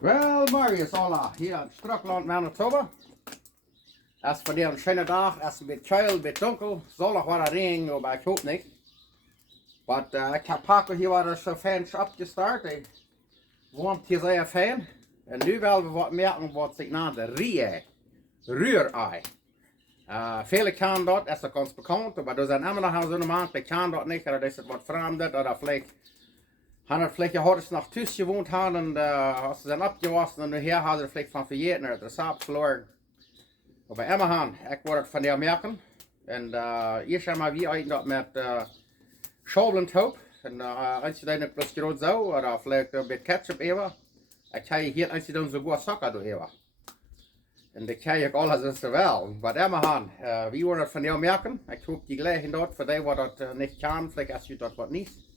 Wel, Marius, hola, hier in Struckland, Manitoba. Het is vandaag een schöne dag, het is een beetje koud, een beetje donker. Zal nog wat regenen, maar ik hoop niet. Maar ik heb pakken hier wat er zo fijn opgestart. Ik woont hier zeer fijn. En nu willen we wat merken wat zich naam de Rührei. Viele kennen dat, is ook ons bekend, maar er zijn immer nog zo'n maand, die kennen dat niet, dat is het wat vreemd, oder vielleicht han er vielleicht heute noch thuis gewohnt haben und als sie dann abgewaschen und hier hat er vielleicht von verjeten oder das Rezept verloren. Aber immer han, ich word von der merken. Und hier schau mal wie eigentlich dat met Schabelentaup. Und als je dan een plus groot zo, oder vielleicht een beetje ketchup even. Ik ga je hier als je dan zo goed sukker door even. En dan krijg ik alles is er wel. Maar immer han, wie worden van der merken. Ik hoop die gleichen dort, voor die wat dat niet kan, vielleicht als je dat wat niet.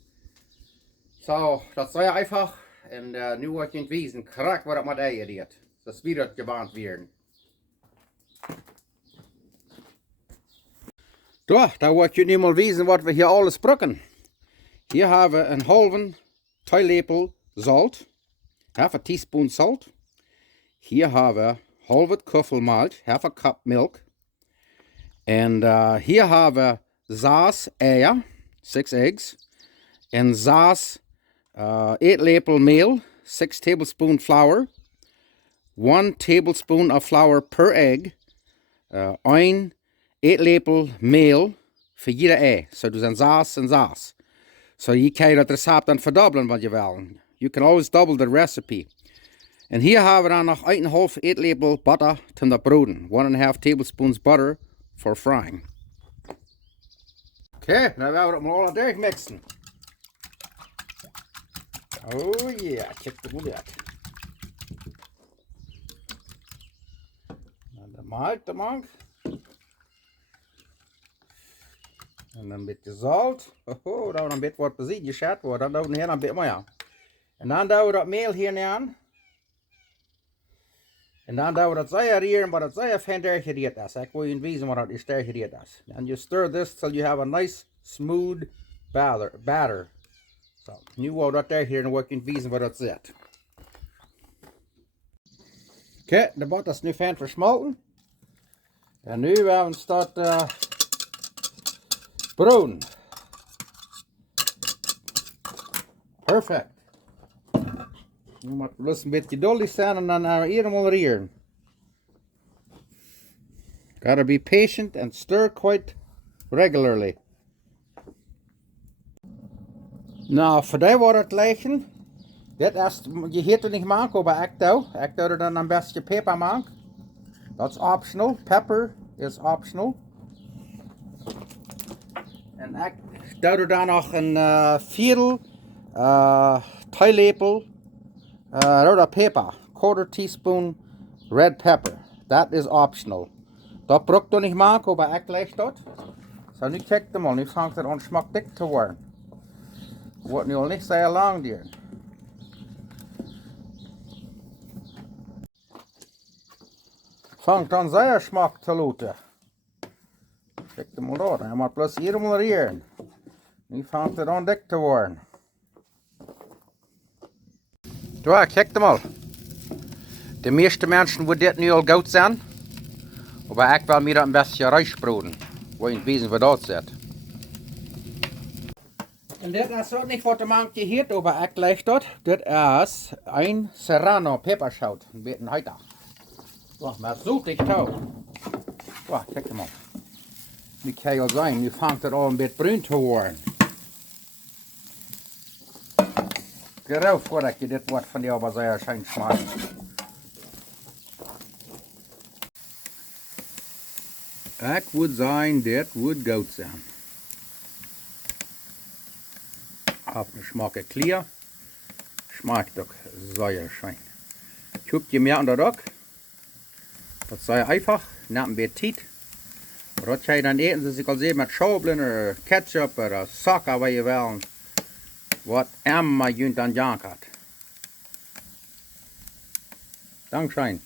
So, dat sei einfach. En nu wordt je in het wezen krak wat het met eieren deed. Dat is weer het gewaand werden. Da wordt je nu mal wezen wat we hier alles brokken. Hier hebben we een halve theelepel zout. Half a teaspoon salt. Hier hebben we halve koffelmalt, half a cup milk. En hier hebben we 6 eieren, 6 eggs. En 6 eetlepel meal, 6 tablespoon flour, 1 tablespoon of flour per egg, 1 eetlepel meel voor iedere ei. So du zijn 6 en 6. So je kan dat recept dan verdubbelen wat je wil. You can always double the recipe. En hier hebben we dan nog 1,5 eetlepel butter ten de broden. 1,5 tablespoons butter for frying. Oké, dan willen we dat maar alle dicht mixen. Oh yeah, check the moed uit. Dan de malt de mank. En dan een beetje zout. Oh, dan een beetje wat bezig geschat wordt. Dan doen we hier een beetje meer. En dan doen we dat meel hier aan. En dan doen we dat zeer hier, maar dat zeer fijn dergeriet is. Ik wil je wijzen wat dat dergeriet is. And you stir this till you have a nice smooth batter. So, nu wou dat daar hier en wat je wijzen wat dat zit. Oké, de butter is nu fijn versmolten. En nu gaan we start broden. Perfect. Nu moet we dus een beetje geduldig zijn en dan helemaal rieren. Gotta be patient and stir quite regularly. Nou, voor die wordt het liggen. Dit is, je heet het niet maken, maar ik doe er dan een beetje peper maken. Dat is optional. Pepper is optional. En ik doe er dan nog een viertel theelepel rode peper. Quarter teaspoon red pepper. Dat is optional. Dat braucht je niet maken, maar ik leg dat. Zo, nu kijk je mal, nu vangt het aan smaak dik te worden. Wordt nu al niet zo lang duren. Vangt dan zeer smaak te loten. Kijk je mal door, hij moet plus hier mal rieren. Nu vangt het aan dik te worden. Ja, kijk je mal. De meeste mensen willen dit nu al goed zijn. Maar ik wil meer een beetje rijstbroden. Wil je weten wat dat zit. En dit is ook niet wat de mankje heet, maar ik leg dat. Dit is een serrano peperschout. Een beetje heiter. So, maar zoetig touw. Ja, kijk maar. Nu kan je al zijn, nu vangt het al een beetje bruin te worden. Gerauw voordat je dit wordt van die albazeer zijn smaak. Ik would zijn, dit would goed zijn. Af de smaak clear. Smaakt ook zeer schijn. Kijk je meer aan dat ook. Dat is zeer einfach. Net een beetje tijd. Dat ga je dan eten, zoals ik al zei, met schabelen of ketchup of suiker wat je wil. Wat immer je dan jankt. Dankzij.